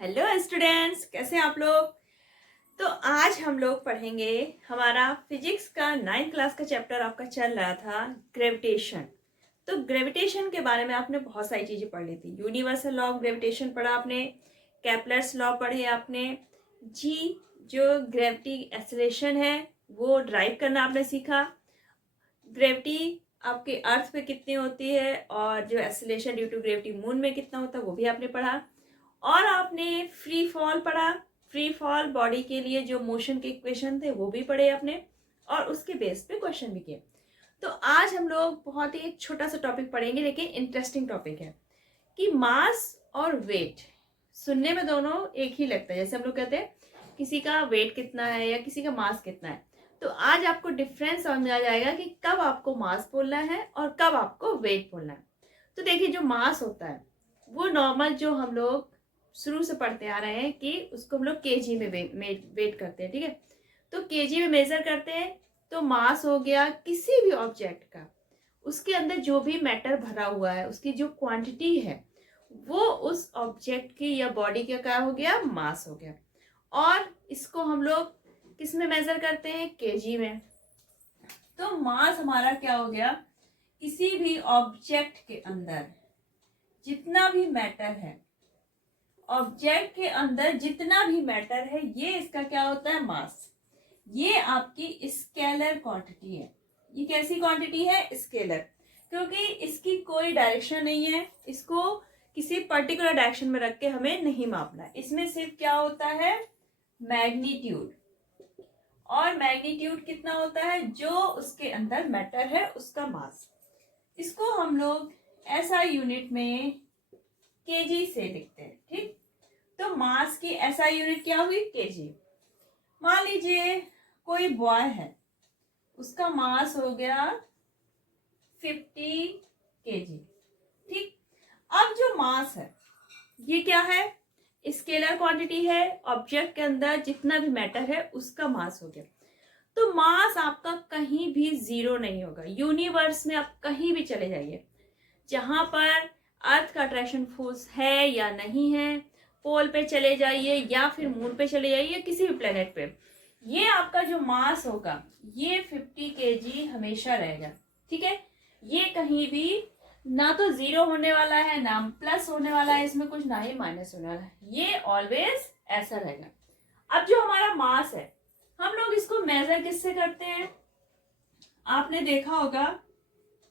Hello students, कैसे हैं आप लोग। तो आज हम लोग पढ़ेंगे हमारा फिजिक्स का 9th क्लास का चैप्टर आपका चल रहा था ग्रेविटेशन। तो ग्रेविटेशन के बारे में आपने बहुत सारी चीज़ें पढ़ ली थी। यूनिवर्सल लॉ ऑफ ग्रेविटेशन पढ़ा आपने, कैपलर्स लॉ पढ़े आपने, जी जो ग्रेविटी एक्सेलरेशन है वो ड्राइव करना आपने सीखा, ग्रेविटी आपके अर्थ पे कितनी होती है और जो acceleration due to gravity moon में कितना होता है वो भी आपने पढ़ा। और आपने फ्री फॉल पढ़ा, फ्री फॉल बॉडी के लिए जो मोशन के इक्वेशन थे वो भी पढ़े आपने और उसके बेस पे क्वेश्चन भी किए। तो आज हम लोग बहुत ही एक छोटा सा टॉपिक पढ़ेंगे, लेकिन इंटरेस्टिंग टॉपिक है कि मास और वेट। सुनने में दोनों एक ही लगता है, जैसे हम लोग कहते हैं किसी का वेट कितना है या किसी का मास कितना है। तो आज आपको डिफरेंस समझ में आ जाएगा कि कब आपको मास बोलना है और कब आपको वेट बोलना है। तो देखिए, जो मास होता है वो नॉर्मल जो हम लोग शुरू से पढ़ते आ रहे हैं कि उसको हम लोग केजी में वेट करते हैं, ठीक है। तो केजी में मेजर करते हैं। तो मास हो गया किसी भी ऑब्जेक्ट का, उसके अंदर जो भी मैटर भरा हुआ है उसकी जो क्वांटिटी है वो उस ऑब्जेक्ट की या बॉडी का क्या हो गया, मास हो गया। और इसको हम लोग किस में मेजर करते हैं, केजी में। तो मास हमारा क्या हो गया, किसी भी ऑब्जेक्ट के अंदर जितना भी मैटर है, ऑब्जेक्ट के अंदर जितना भी मैटर है ये इसका क्या होता है, मास। ये आपकी स्केलर क्वांटिटी है। ये कैसी क्वांटिटी है, स्केलर, क्योंकि इसकी कोई डायरेक्शन नहीं है, इसको किसी पर्टिकुलर डायरेक्शन में रख के हमें नहीं मापना है। इसमें सिर्फ क्या होता है, मैग्नीट्यूड। और मैग्नीट्यूड कितना होता है, जो उसके अंदर मैटर है उसका मास। इसको हम लोग ऐसा यूनिट में केजी से लिखते हैं, ठीक। तो मास की ऐसा यूनिट क्या हुई, केजी। मान लीजिए कोई बॉय है, उसका मास हो गया 50 केजी, ठीक। अब जो मास है ये क्या है, स्केलर क्वांटिटी है, ऑब्जेक्ट के अंदर जितना भी मैटर है उसका मास हो गया। तो मास आपका कहीं भी जीरो नहीं होगा। यूनिवर्स में आप कहीं भी चले जाइए, जहां पर अर्थ का अट्रैक्शन फोर्स है या नहीं है, पोल पे चले जाइए या फिर मून पे चले जाइए या किसी भी प्लेनेट पे, ये आपका जो मास होगा ये 50 केजी हमेशा रहेगा, ठीक है। ये कहीं भी ना तो जीरो होने वाला है ना प्लस होने वाला है, इसमें कुछ ना ही माइनस होने वाला है, ये ऑलवेज ऐसा रहेगा। अब जो हमारा मास है हम लोग इसको मेजर किससे करते हैं, आपने देखा होगा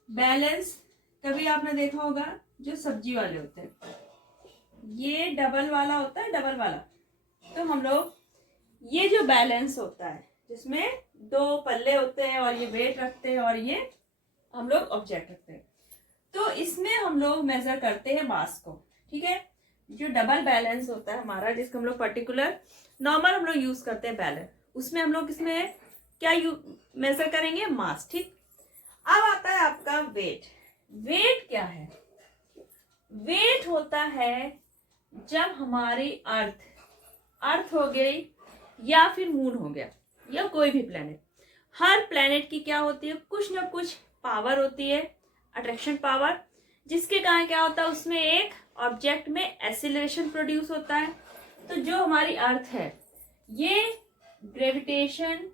बैलेंस, कभी आपने देखा होगा जो सब्जी वाले होते हैं ये डबल वाला होता है, डबल वाला। तो हम लोग ये जो बैलेंस होता है जिसमें दो पल्ले होते हैं और ये वेट रखते हैं और ये हम लोग ऑब्जेक्ट रखते हैं, तो इसमें हम लोग मेजर करते हैं मास को, ठीक है। जो डबल बैलेंस होता है हमारा, जिसको हम लोग पर्टिकुलर नॉर्मल हम लोग यूज करते हैं बैलेंस, उसमें हम लोग इसमें क्या मेजर करेंगे, मास, ठीक। अब आता है आपका वेट। वेट क्या है, वेट होता है जब हमारी अर्थ हो गई या फिर मून हो गया या कोई भी प्लेनेट, हर प्लेनेट की क्या होती है, कुछ ना कुछ पावर होती है, अट्रैक्शन पावर, जिसके कारण क्या होता है उसमें एक ऑब्जेक्ट में एक्सीलरेशन प्रोड्यूस होता है। तो जो हमारी अर्थ है ये ग्रेविटेशन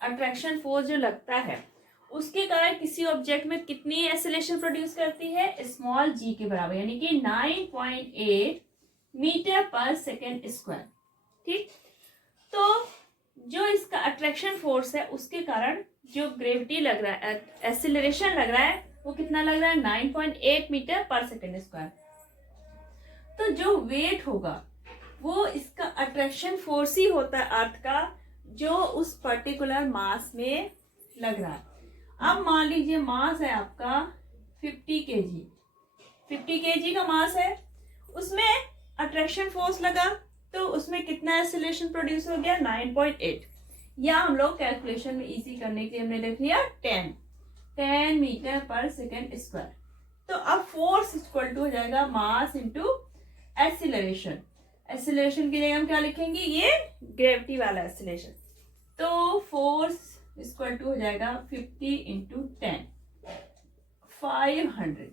अट्रैक्शन फोर्स जो लगता है उसके कारण किसी ऑब्जेक्ट में कितनी एक्सीलरेशन प्रोड्यूस करती है, स्मॉल जी के बराबर, यानी कि 9.8 मीटर पर सेकेंड स्क्वायर, ठीक। तो जो इसका अट्रैक्शन फोर्स है उसके कारण जो ग्रेविटी लग रहा है, एक्सीलरेशन लग रहा है, वो कितना लग रहा है, 9.8 मीटर पर सेकेंड स्क्वायर। तो जो वेट होगा वो इसका अट्रैक्शन फोर्स ही होता है अर्थ का, जो उस पर्टिकुलर मास में लग रहा है। अब मान लीजिए मास है आपका 50 केजी, 50 केजी का मास है, उसमें अट्रैक्शन फोर्स लगा तो उसमें कितना एक्सीलरेशन प्रोड्यूस हो गया, 9.8, या हम लोग कैलकुलेशन में इजी करने के लिए हमने लिख लिया 10 मीटर पर सेकेंड स्क्वायर। तो अब फोर्स इक्वल टू हो जाएगा मास इंटू एक्सीलरेशन। एक्सीलरेशन की जगह हम क्या लिखेंगे, ये ग्रेविटी वाला एक्सीलरेशन। तो फोर्स इक्वल टू हो जाएगा 50 इंटू 10, 500।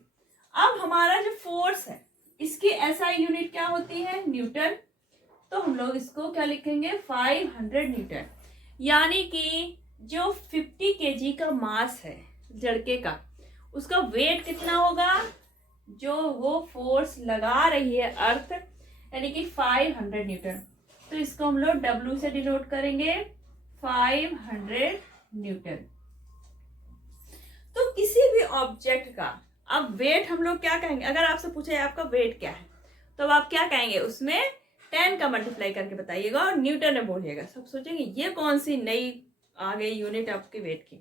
अब हमारा जो फोर्स है इसकी एसआई यूनिट क्या होती है, न्यूटन। तो हम लोग इसको क्या लिखेंगे 500 न्यूटन। यानी कि जो 50 केजी का मास है लड़के का, उसका वेट कितना होगा, जो वो फोर्स लगा रही है अर्थ, यानी कि 500 न्यूटन। तो इसको हम लोग W से डिनोट करेंगे 500 न्यूटन। तो किसी भी ऑब्जेक्ट का अब वेट हम लोग क्या कहेंगे, अगर आपसे पूछे आपका वेट क्या है तो अब आप क्या कहेंगे, उसमें 10 का मल्टीप्लाई करके बताइएगा और न्यूटन में बोलिएगा। सब सोचेंगे ये कौन सी नई आ गई यूनिट आपके वेट की।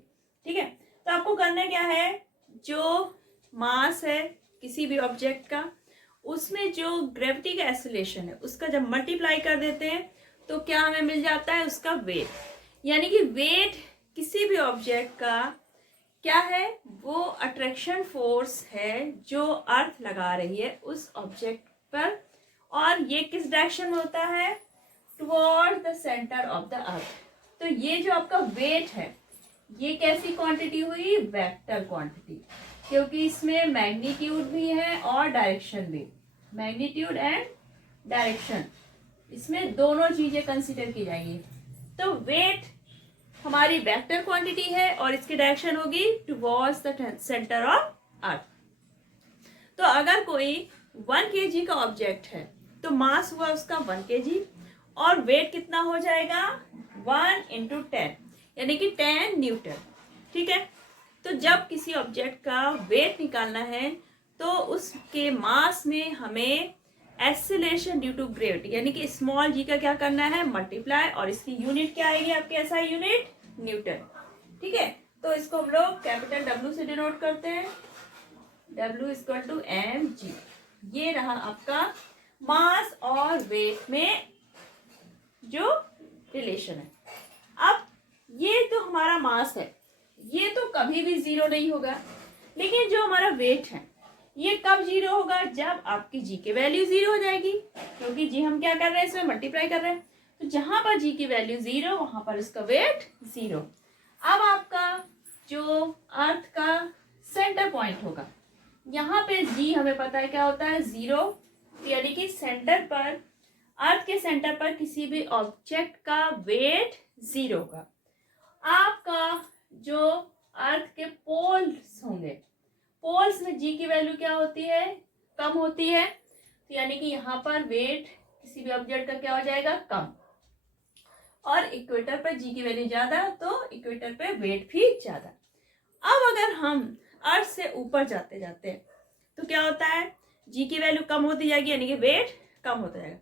ठीक है, तो आपको करना क्या है, जो मास है किसी भी ऑब्जेक्ट का, उसमें जो ग्रेविटी का एक्सीलरेशन है उसका जब मल्टीप्लाई कर देते हैं तो क्या हमें मिल जाता है, उसका वेट। यानी कि वेट किसी भी ऑब्जेक्ट का क्या है, वो अट्रैक्शन फोर्स है जो अर्थ लगा रही है उस ऑब्जेक्ट पर, और ये किस डायरेक्शन में होता है, toward the centre of the earth. तो ये जो आपका वेट है ये कैसी क्वांटिटी हुई, वेक्टर क्वांटिटी, क्योंकि इसमें मैग्नीट्यूड भी है और डायरेक्शन भी, मैग्नीट्यूड एंड डायरेक्शन, इसमें दोनों चीजें कंसीडर की जाएंगी। तो वेट हमारी वेक्टर क्वांटिटी है और इसकी डायरेक्शन होगी towards the centre of earth. तो अगर कोई 1 kg का ऑब्जेक्ट है तो मास हुआ उसका 1 kg और वेट कितना हो जाएगा 1 × 10 यानी कि 10 न्यूटन। ठीक है, तो जब किसी ऑब्जेक्ट का वेट निकालना है तो उसके मास में हमें एक्सीलरेशन ड्यू टू ग्रेविटी यानी कि स्मॉल जी का क्या करना है, मल्टीप्लाई, और इसकी यूनिट क्या आएगी आपके, ऐसा यूनिट न्यूटन। ठीक है, तो इसको हम लोग कैपिटल W से डिनोट करते हैं, W = mg। ये रहा आपका मास और वेट में जो रिलेशन है। अब ये तो हमारा मास है, ये तो कभी भी जीरो नहीं होगा, लेकिन जो हमारा वेट है ये कब जीरो होगा, जब आपकी जी की वैल्यू जीरो हो जाएगी, क्योंकि जी हम क्या कर रहे हैं, इसमें मल्टीप्लाई कर रहे हैं। तो जहां पर जी की वैल्यू जीरो वहां पर इसका वेट जीरो। अब आपका जो अर्थ का सेंटर पॉइंट होगा, यहाँ पे जी हमें पता है क्या होता है, जीरो, यानी कि सेंटर पर, अर्थ के सेंटर पर किसी भी ऑब्जेक्ट का वेट जीरो होगा। आपका जो अर्थ के पोल्स होंगे, पोल्स में जी की वैल्यू क्या होती है, कम होती है, तो यानी कि यहाँ पर वेट किसी भी ऑब्जेक्ट का क्या हो जाएगा, कम, और इक्वेटर पर जी की वैल्यू ज्यादा तो इक्वेटर पे वेट भी ज्यादा। अब अगर हम अर्थ से ऊपर जाते जाते तो क्या होता है, जी की वैल्यू कम होती जाएगी यानी कि वेट कम होता जाएगा,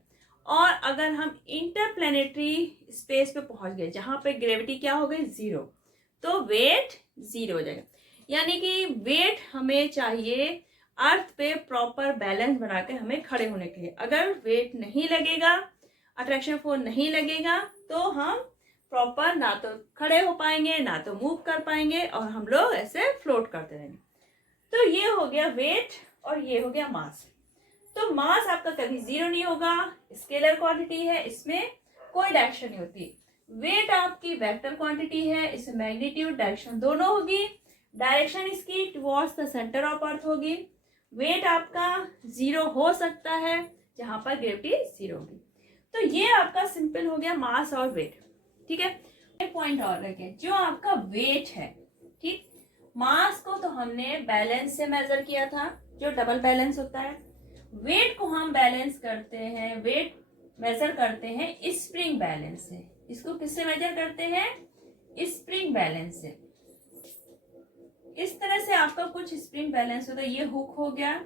और अगर हम इंटरप्लेनेटरी स्पेस पे पहुंच गए जहां पे ग्रेविटी क्या हो गई, जीरो, तो वेट जीरो हो जाएगा। यानी कि वेट हमें चाहिए अर्थ पे प्रॉपर बैलेंस बना के हमें खड़े होने के लिए। अगर वेट नहीं लगेगा, अट्रैक्शन फोर्स नहीं लगेगा, तो हम प्रॉपर ना तो खड़े हो पाएंगे ना तो मूव कर पाएंगे, और हम लोग ऐसे फ्लोट करते रहेंगे। तो ये हो गया वेट और ये हो गया मास। तो मास आपका कभी जीरो नहीं होगा, स्केलर क्वांटिटी है, इसमें कोई डायरेक्शन नहीं होती। वेट आपकी वेक्टर क्वांटिटी है, इसमें मैग्नीट्यूड डायरेक्शन दोनों होगी, डायरेक्शन इसकी towards the centre of earth होगी। वेट आपका जीरो हो सकता है जहां पर ग्रेविटी जीरो होगी। तो ये आपका सिंपल हो गया मास और वेट। ठीक है, एक पॉइंट और रखें, जो आपका वेट है, ठीक, मास को तो हमने बैलेंस से मेजर किया था, जो डबल बैलेंस होता है। वेट को हम बैलेंस करते हैं, वेट मेजर करते हैं स्प्रिंग बैलेंस से। इसको किससे मेजर करते हैं, स्प्रिंग बैलेंस से। इस तरह से आपका कुछ स्प्रिंग बैलेंस होता है, ये हुक हो गया,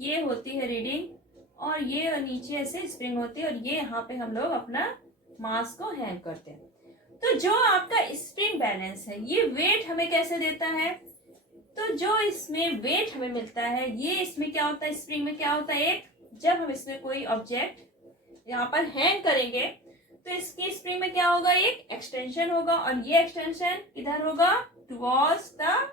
ये होती है रीडिंग, और ये नीचे ऐसे स्प्रिंग होती है, और ये यहाँ पे हम लोग अपना मास को हैंग करते हैं। तो जो आपका स्प्रिंग बैलेंस है, ये वेट हमें कैसे देता है, तो जो इसमें वेट हमें मिलता है, ये इसमें क्या होता है, स्प्रिंग में क्या होता है, एक, जब हम इसमें कोई ऑब्जेक्ट यहाँ पर हैंग करेंगे तो इसकी स्प्रिंग में क्या होगा, एक एक्सटेंशन होगा, और ये एक्सटेंशन किधर होगा, towards the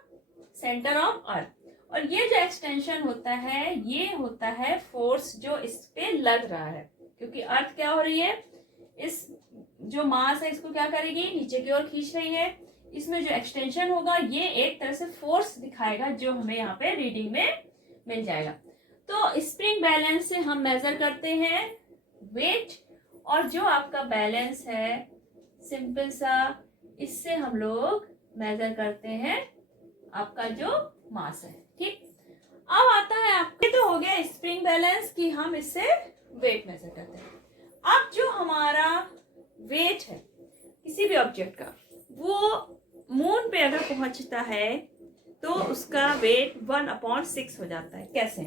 centre of earth. और ये जो एक्सटेंशन होता है ये होता है फोर्स जो इस पे लग रहा है, क्योंकि अर्थ क्या हो रही है, इस जो मास है इसको क्या करेगी, नीचे की ओर खींच रही है। इसमें जो एक्सटेंशन होगा ये एक तरह से फोर्स दिखाएगा, जो हमें यहाँ पे रीडिंग में मिल जाएगा। तो स्प्रिंग बैलेंस से हम मेजर करते हैं वेट, और जो आपका बैलेंस है सिंपल सा, इससे हम लोग मेजर करते हैं आपका जो मास है। ठीक, अब आता है आपके, तो हो गया स्प्रिंग बैलेंस कि हम इससे वेट मेजर करते हैं। अब जो हमारा वेट है किसी भी ऑब्जेक्ट का, वो मून पे अगर पहुंचता है तो उसका वेट 1/6 हो जाता है। कैसे?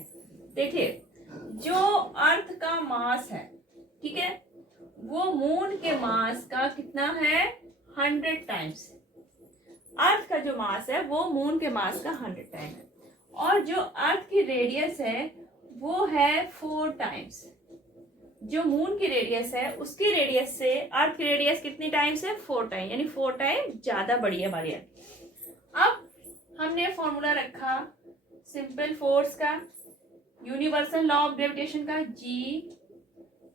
देखिए, जो अर्थ का मास है, ठीक है, वो मून के मास का कितना है? 100 टाइम्स। अर्थ का जो मास है वो मून के मास का 100 टाइम है, और जो अर्थ की रेडियस है वो है 4 टाइम्स। जो मून की रेडियस है उसकी रेडियस से अर्थ की रेडियस कितनी टाइम्स है? 4 टाइम, यानी 4 टाइम ज्यादा बड़ी है हमारी अर्थ। अब हमने फॉर्मूला रखा सिंपल फोर्स का, यूनिवर्सल लॉ ऑफ ग्रेविटेशन का, जी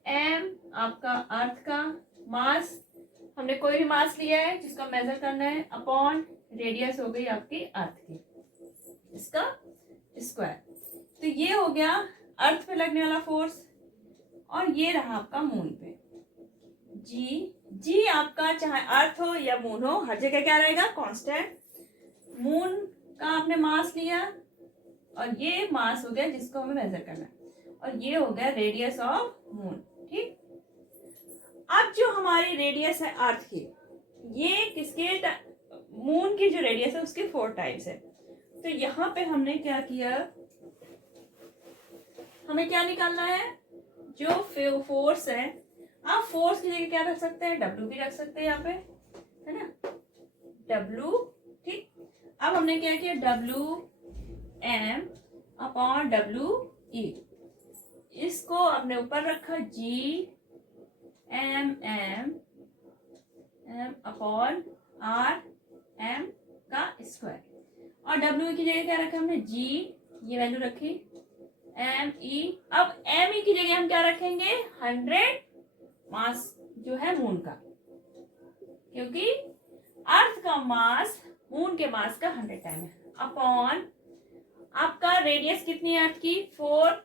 एम आपका अर्थ का मास, हमने कोई भी मास लिया है जिसका मेजर करना है, अपॉन रेडियस हो गई आपकी अर्थ की, इसका स्क्वायर। तो ये हो गया अर्थ पे लगने वाला फोर्स, और ये रहा आपका मून पे जी। जी आपका चाहे अर्थ हो या मून हो, हर जगह क्या रहेगा? कांस्टेंट। मून का आपने मास लिया, और ये मास हो गया जिसको हमें मेजर करना है, और ये हो गया रेडियस ऑफ मून। ठीक, अब जो हमारी रेडियस है अर्थ की, ये किसके? मून की जो रेडियस है उसके 4 टाइम्स है। तो यहाँ पे हमने क्या किया, हमें क्या निकालना है? जो फोर्स है, आप फोर्स की जगह क्या रख सकते हैं? डब्ल्यू भी रख सकते हैं यहाँ पे, है ना, डब्ल्यू। ठीक, अब हमने क्या किया? W M upon W E, इसको अपने ऊपर रखा, G M M M upon R M का स्क्वायर, और डब्ल्यू की जगह क्या रखा हमने? जी, ये वैल्यू रखी, एम ई। अब एम ई की जगह हम क्या रखेंगे? 100 मास जो है मून का, क्योंकि अर्थ का मास मून के मास का 100 टाइम है, अपॉन आपका रेडियस कितनी है अर्थ की? 4,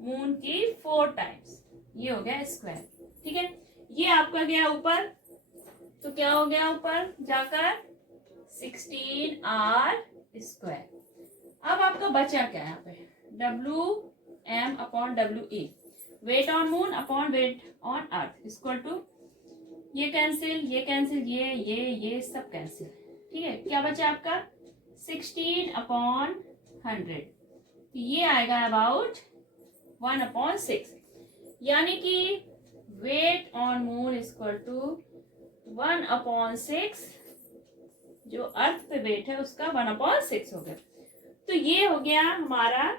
मून की 4 टाइम्स, ये हो गया स्क्वायर। ठीक है, ये आपका गया ऊपर, तो क्या हो गया ऊपर जाकर? 16r square. अब आपका बचा क्या है यहाँ पे? W M upon W E, weight on moon upon weight on earth, equal to ये कैंसिल, ये कैंसिल, ये सब कैंसिल। ठीक है, क्या बचा आपका? 16 अपॉन 100, ये आएगा अबाउट 1/6, यानी कि weight on moon equal to 1/6, जो अर्थ पे वेट है उसका 1/6 हो गया। तो ये हो गया हमारा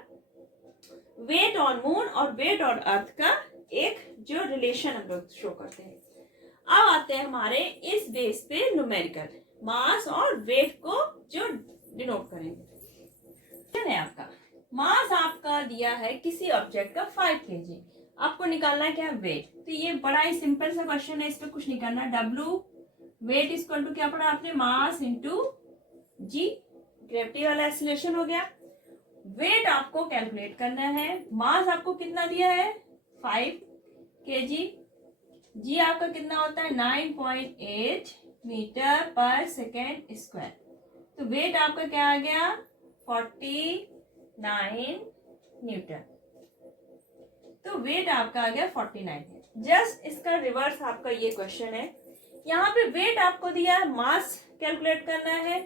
वेट ऑन मून और वेट ऑन अर्थ का एक जो रिलेशन हम लोग शो करते हैं। अब आते हैं हमारे इस बेस पे न्यूमेरिकल, मास और वेट को जो डिनोट करेंगे। है आपका मास आपका दिया है किसी ऑब्जेक्ट का 5 kg, आपको निकालना है क्या? वेट। तो ये बड़ा ही सिंपल सा क्वेश्चन है, इस पे कुछ नहीं करना। डब्ल्यू वेट इक्वल टू क्या पढ़ा आपने? मास इंटू जी, ग्रेविटी वाला एक्सीलरेशन हो गया। वेट आपको कैलकुलेट करना है, मास आपको कितना दिया है? 5 kg, जी आपका कितना होता है? 9.8 मीटर पर सेकेंड स्क्वायर। तो वेट आपका क्या आ गया? 49 न्यूटन। तो वेट आपका आ गया 49 है। जस्ट इसका रिवर्स आपका ये क्वेश्चन है, यहाँ पे वेट आपको दिया है, मास कैलकुलेट करना है,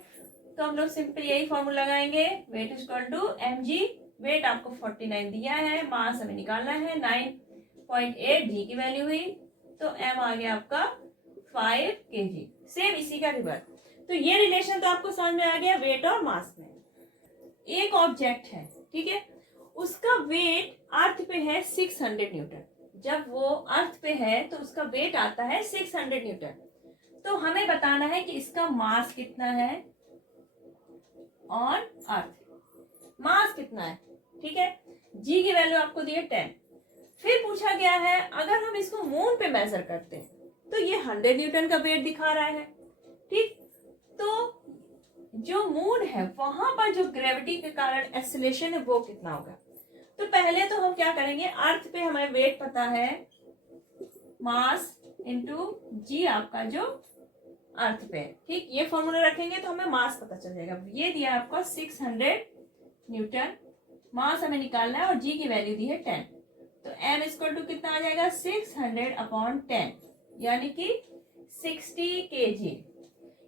तो हम लोग सिंपल यही फॉर्मूला लगाएंगे, weight equal to M G. Weight आपको 49 दिया है, मास हमें निकालना है 9.8, जी की वैल्यू हुई, तो एम आ गया आपका 5 kg। सेम इसी का रिवर्स। तो ये रिलेशन तो आपको समझ में आ गया वेट और मास में। एक ऑब्जेक्ट है, ठीक है, उसका वेट अर्थ पे है 600 न्यूटन। जब वो अर्थ पे है तो उसका वेट आता है 600 न्यूटन। तो हमें बताना है कि इसका मास कितना है ऑन अर्थ। मास कितना है? ठीक है, जी की वैल्यू आपको दी है 10। फिर पूछा गया है अगर हम इसको मून पे मेजर करते हैं तो ये 100 न्यूटन का वेट दिखा रहा है। ठीक, तो जो मून है वहां पर जो ग्रेविटी के कारण एक्सीलरेशन है वो कितना होगा? तो पहले तो हम क्या करेंगे, अर्थ पे हमें वेट पता है मास इंटू जी आपका जो अर्थ पे, ठीक। ये फॉर्मूला रखेंगे तो हमें मास पता चल जाएगा। ये दिया है आपको 600 न्यूटन, मास हमें निकालना है और जी की वैल्यू दी है 10। तो m इक्वल टू कितना आ जाएगा 600/10 यानी कि 60 kg।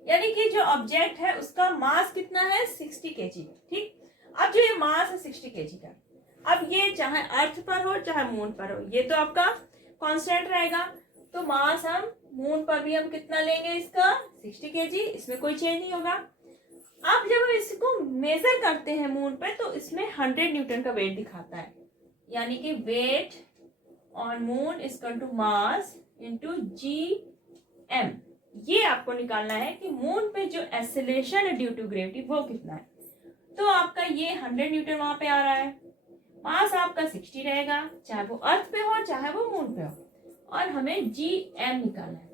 यानी कि जो ऑब्जेक्ट है उसका मास कितना है 60 kg, ठीक। अब जो ये मास है 60 kg का, अब ये चाहे अर्थ पर हो चाहे मून पर हो, ये तो आपका कांस्टेंट रहेगा। तो मास हम मून पर भी हम कितना लेंगे इसका 60 kg, इसमें कोई चेंज नहीं होगा। अब जब हम इसको मेजर करते हैं मून पे तो इसमें 100 न्यूटन का वेट दिखाता है, यानी कि weight on moon equal to mass into G M. ये आपको निकालना है कि मून पे जो एक्सेलरेशन है ड्यू टू ग्रेविटी वो कितना है। तो आपका ये 100 न्यूटन वहां पे आ रहा है, मास आपका 60 रहेगा, चाहे वो अर्थ पे हो चाहे वो मून पे हो, और हमें जी एम निकालना है।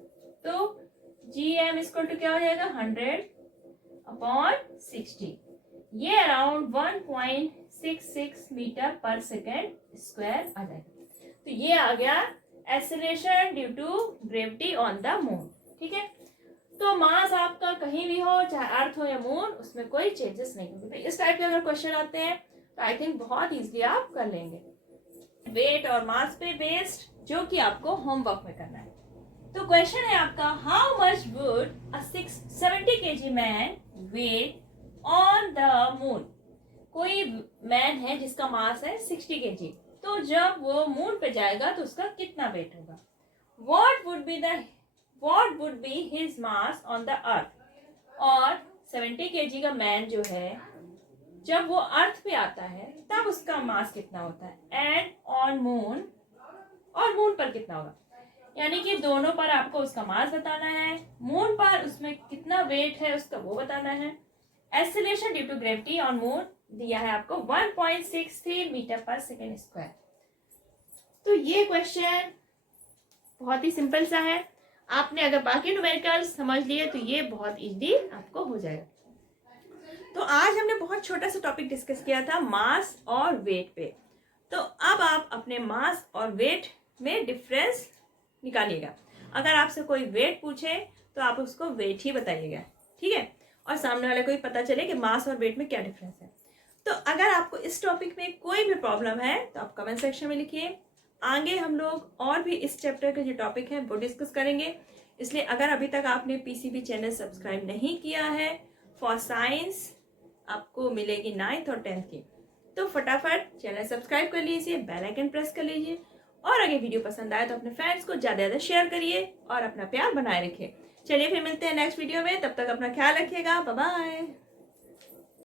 तो जी एम इक्वल टू क्या हो जाएगा 100/60। ये around 1.66 metre per second square आ जाएगा। तो ये आ गया acceleration due to gravity on the moon, ठीक है। तो मास आपका कहीं भी हो चाहे अर्थ हो या मून, उसमें कोई चेंजेस नहीं होंगे। तो इस टाइप के अगर क्वेश्चन आते हैं तो आई थिंक बहुत इजीली आप कर लेंगे, वेट और मास पे बेस्ड, जो कि आपको होमवर्क में करना है। तो क्वेश्चन है आपका, how much would a 70 kg man weight on the moon. कोई मैन है जिसका मास है 60 kg, तो जब वो मून पे जाएगा तो उसका कितना वेट होगा। what would be his mass on the earth। और 70 kg का मैन जो है जब वो अर्थ पे आता है तब उसका मास कितना होता है, एंड ऑन मून, और मून पर कितना होगा। यानी कि दोनों पर आपको उसका मास बताना है, मून पर उसमें कितना वेट है उसका वो बताना है। Acceleration due to gravity on moon दिया है आपको 1.63 मीटर पर सेकेंड स्क्वायर। तो ये क्वेश्चन बहुत ही सिंपल सा है, आपने अगर बाकी न्यूमेरिकल्स समझ लिए तो ये बहुत इजीली आपको हो जाएगा। तो आज हमने बहुत छोटा सा टॉपिक डिस्कस किया था मास और वेट पे। तो अब आप अपने मास और वेट में डिफरेंस निकालिएगा। अगर आपसे कोई वेट पूछे तो आप उसको वेट ही बताइएगा, ठीक है, और सामने वाले को भी पता चले कि मास और वेट में क्या डिफरेंस है। तो अगर आपको इस टॉपिक में कोई भी प्रॉब्लम है तो आप कमेंट सेक्शन में लिखिए। आगे हम लोग और भी इस चैप्टर के जो टॉपिक हैं वो डिस्कस करेंगे। इसलिए अगर अभी तक आपने पीसीबी चैनल सब्सक्राइब नहीं किया है, फॉर साइंस आपको मिलेगी 9th और 10th की, तो फटाफट चैनल सब्सक्राइब कर लीजिए, बेल आइकन प्रेस कर लीजिए, और अगर वीडियो पसंद आए तो अपने फ्रेंड्स को ज़्यादा ज़्यादा शेयर करिए और अपना प्यार बनाए रखिए। चलिए फिर मिलते हैं नेक्स्ट वीडियो में, तब तक अपना ख्याल रखिएगा, बाय बाय।